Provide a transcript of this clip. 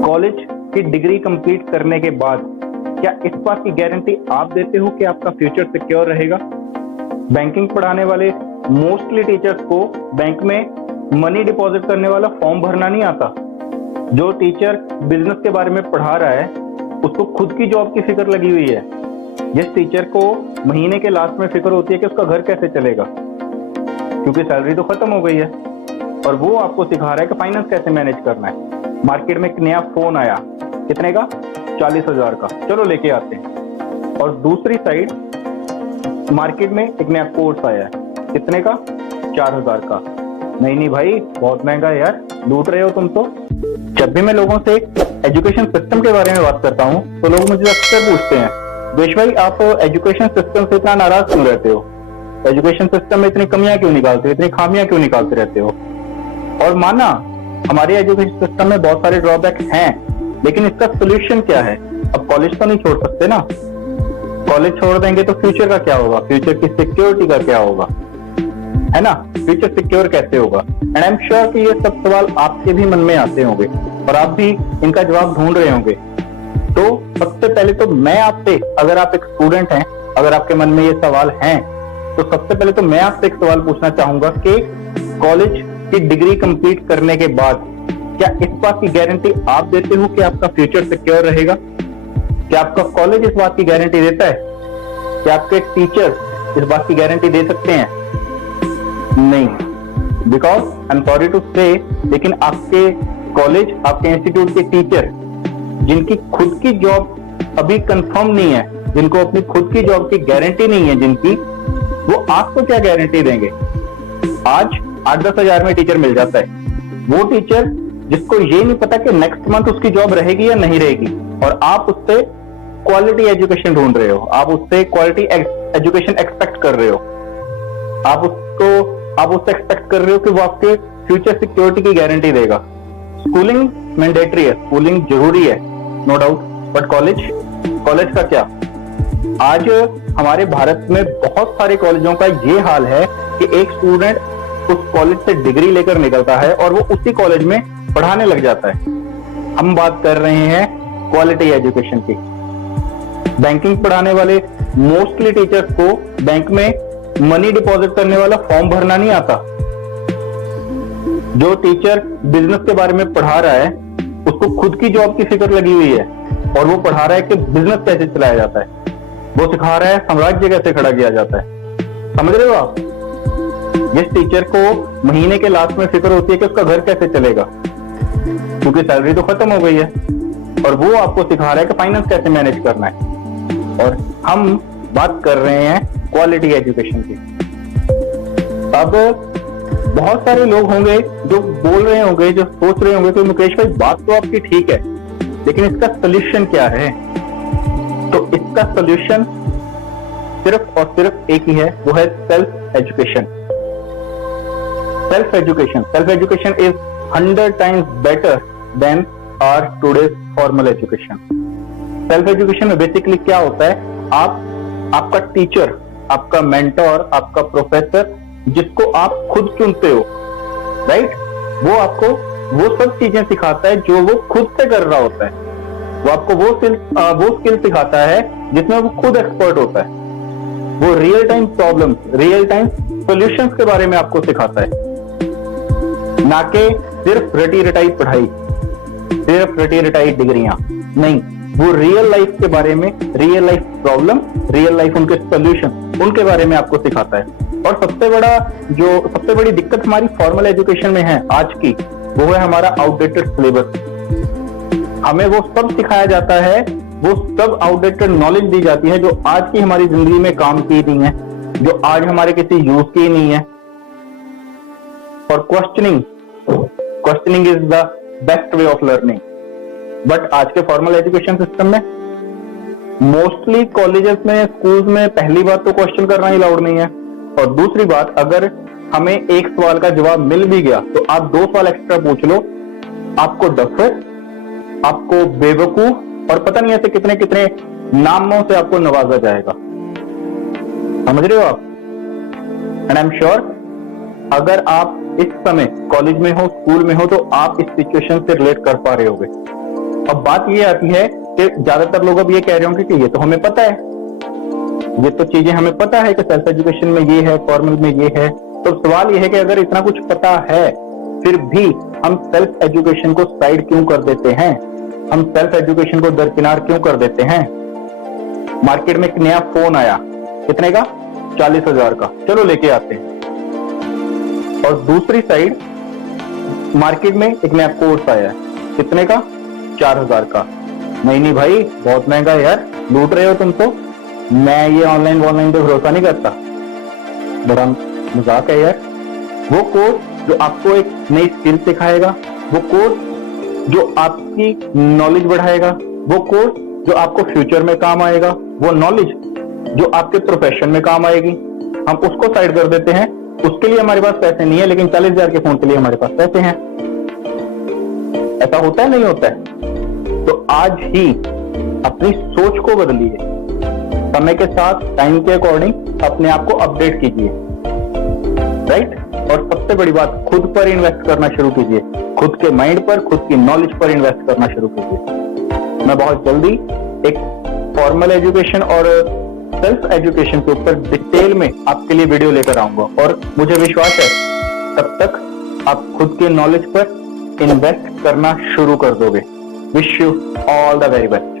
College की degree complete करने के बाद क्या इस बात की गारंटी आप देते हो कि आपका फ्यूचर सिक्योर रहेगा? बैंकिंग पढ़ाने वाले मोस्टली टीचर्स को बैंक में मनी डिपॉजिट करने वाला फॉर्म भरना नहीं आता। जो टीचर बिजनेस के बारे में पढ़ा रहा है उसको खुद की जॉब की फिक्र लगी हुई है। जिस टीचर को महीने के लास्ट में फिक्र होती है कि उसका घर कैसे चलेगा, क्योंकि सैलरी तो खत्म हो गई है, और वो आपको सिखा रहा है कि फाइनेंस कैसे मैनेज करना है। मार्केट में एक नया फोन आया, कितने का? 40,000 का, चलो लेके आते हैं। और दूसरी साइड मार्केट में एक नया कोर्स आया है, कितने का? 4,000 का। नहीं भाई, बहुत महंगा है यार, लूट रहे हो तुम तो। जब भी मैं लोगों से एजुकेशन सिस्टम के बारे में बात करता हूँ तो लोग मुझे अक्सर पूछते हैं, देश भाई आप एजुकेशन सिस्टम से इतना नाराज क्यों रहते हो? एजुकेशन सिस्टम में इतनी कमियां क्यों निकालते हो, इतनी खामियां क्यों निकालते रहते हो? और माना हमारे एजुकेशन सिस्टम में बहुत सारे ड्रॉबैक हैं, लेकिन इसका सोल्यूशन क्या है? अब कॉलेज तो नहीं छोड़ सकते ना। कॉलेज छोड़ देंगे तो फ्यूचर का क्या होगा? फ्यूचर की सिक्योरिटी का क्या होगा, है ना? फ्यूचर सिक्योर कैसे होगा? एंड आई एम श्योर कि ये सब सवाल आपके भी मन में आते होंगे और आप भी इनका जवाब ढूंढ रहे होंगे। तो सबसे पहले तो मैं आपसे, अगर आप एक स्टूडेंट हैं, अगर आपके मन में ये सवाल हैं, तो सबसे पहले तो मैं आपसे एक सवाल पूछना चाहूंगा कि कॉलेज की डिग्री कंप्लीट करने के बाद क्या इस बात की गारंटी आप देते हो कि आपका फ्यूचर सिक्योर रहेगा? क्या आपका कॉलेज इस बात की गारंटी देता है? क्या आपके टीचर इस बात की गारंटी दे सकते हैं? नहीं, because I am sorry to say, लेकिन आपके कॉलेज, आपके इंस्टीट्यूट के टीचर जिनकी खुद की जॉब अभी कंफर्म नहीं है, जिनको अपनी खुद की जॉब की गारंटी नहीं है जिनकी, वो आपको क्या गारंटी देंगे? आज 8-10 हजार में टीचर मिल जाता है। वो टीचर जिसको ये नहीं पता कि नेक्स्ट मंथ उसकी जॉब रहेगी या नहीं रहेगी, और आप उससे क्वालिटी एजुकेशन ढूंढ रहे हो, आप उससे क्वालिटी एजुकेशन एक्सपेक्ट कर रहे हो, आप उससे एक्सपेक्ट कर रहे हो कि वो आपके फ्यूचर सिक्योरिटी की गारंटी देगा। स्कूलिंग मैंडेटरी है, स्कूलिंग जरूरी है, नो डाउट, बट कॉलेज का क्या? आज हमारे भारत में बहुत सारे कॉलेजों का ये हाल है कि एक स्टूडेंट उस कॉलेज से डिग्री लेकर निकलता है और वो उसी कॉलेज में पढ़ाने लग जाता है। हम बात कर रहे हैं क्वालिटी एजुकेशन की। बैंकिंग पढ़ाने वाले मोस्टली टीचर्स को बैंक में मनी डिपॉजिट करने वाला फॉर्म भरना नहीं आता। जो टीचर बिजनेस के बारे में पढ़ा रहा है उसको खुद की जॉब की फिक्र लगी हुई है, और वो पढ़ा रहा है कि बिजनेस कैसे चलाया जाता है, वो सिखा रहा है साम्राज्य कैसे खड़ा किया जाता है। समझ रहे हो आप? जिस टीचर को महीने के लास्ट में फिक्र होती है कि उसका घर कैसे चलेगा, क्योंकि सैलरी तो खत्म हो गई है, और वो आपको सिखा रहा है कि फाइनेंस कैसे मैनेज करना है। और हम बात कर रहे हैं क्वालिटी एजुकेशन की। अब बहुत सारे लोग होंगे जो बोल रहे होंगे, जो सोच रहे होंगे कि मुकेश भाई बात तो आपकी ठीक है, लेकिन इसका सोल्यूशन क्या है? तो इसका सोल्यूशन सिर्फ और सिर्फ एक ही है, वो है self education. Self education is 100 times better than our today's formal education. Self education में बेसिकली क्या होता है? आपका टीचर, आपका मेंटोर, आपका प्रोफेसर, जिसको आप खुद चुनते हो, राइट, वो आपको वो सब चीजें सिखाता है जो वो खुद से कर रहा होता है। वो आपको वो स्किल सिखाता है जिसमें वो खुद एक्सपर्ट होता है। वो real time problem, real time solutions के बारे में आपको सिखाता है, ना कि सिर्फ रटी रटाई पढ़ाई, सिर्फ रटी रटाई डिग्रियां नहीं। वो रियल लाइफ के बारे में, real life problem, real life उनके सॉल्यूशन, उनके बारे में आपको सिखाता है। और सबसे बड़ी दिक्कत हमारी फॉर्मल एजुकेशन में है आज की, वो है हमारा आउटडेटेड सिलेबस। हमें वो सब सिखाया जाता है, वो सब आउटडेटेड नॉलेज दी जाती है जो आज की हमारी जिंदगी में काम की नहीं है, जो आज हमारे किसी यूज की नहीं है। और questioning is the best way of learning. But आज के फॉर्मल एजुकेशन सिस्टम में मोस्टली कॉलेजेस में, स्कूल्स में पहली बात तो क्वेश्चन करना ही अलाउड नहीं है, और दूसरी बात, अगर हमें एक सवाल का जवाब मिल भी गया तो आप 2 सवाल एक्स्ट्रा पूछ लो, आपको डफर, आपको बेवकूफ, और पता नहीं ऐसे कितने कितने नामों से आपको नवाजा जाएगा। समझ रहे हो आप? एंड आई एम श्योर अगर आप इस समय कॉलेज में हो, स्कूल में हो, तो आप इस सिचुएशन से रिलेट कर पा रहे होगे। अब बात ये आती है कि ज्यादातर लोग अब ये कह रहे होंगे कि ये तो हमें पता है, ये तो चीजें हमें पता है कि सेल्फ एजुकेशन में ये है, फॉर्मल में ये है। तो सवाल ये है कि अगर इतना कुछ पता है फिर भी हम सेल्फ एजुकेशन को साइड क्यों कर देते हैं, हम सेल्फ एजुकेशन को दरकिनार क्यों कर देते हैं। मार्केट में एक नया फोन आया, कितने का? 40,000 का, चलो लेके आते हैं। और दूसरी साइड मार्केट में एक नया कोर्स आया है, कितने का? 4,000 का। नहीं भाई, बहुत महंगा है यार, लूट रहे हो तुम तो। मैं ये ऑनलाइन पे भरोसा नहीं करता, बड़ा मजाक है यार। वो कोर्स जो आपको एक नई स्किल सिखाएगा, वो कोर्स जो आपकी नॉलेज बढ़ाएगा, वो कोर्स जो आपको फ्यूचर में काम आएगा, वो नॉलेज जो आपके प्रोफेशन में काम आएगी, हम उसको साइड कर देते हैं। उसके लिए हमारे पास पैसे नहीं है, लेकिन 40,000 के फोन के लिए हमारे पास पैसे हैं। ऐसा होता है, नहीं होता है? तो आज ही अपनी सोच को बदलिए, समय के साथ टाइम के अकॉर्डिंग अपने आप को अपडेट कीजिए, राइट। और सबसे बड़ी बात, खुद पर इन्वेस्ट करना शुरू कीजिए, खुद के माइंड पर, खुद की नॉलेज पर इन्वेस्ट करना शुरू कीजिए। मैं बहुत जल्दी एक फॉर्मल एजुकेशन और सेल्फ एजुकेशन के ऊपर डिटेल में आपके लिए वीडियो लेकर आऊंगा, और मुझे विश्वास है तब तक आप खुद के नॉलेज पर इन्वेस्ट करना शुरू कर दोगे। Wish you all the very best.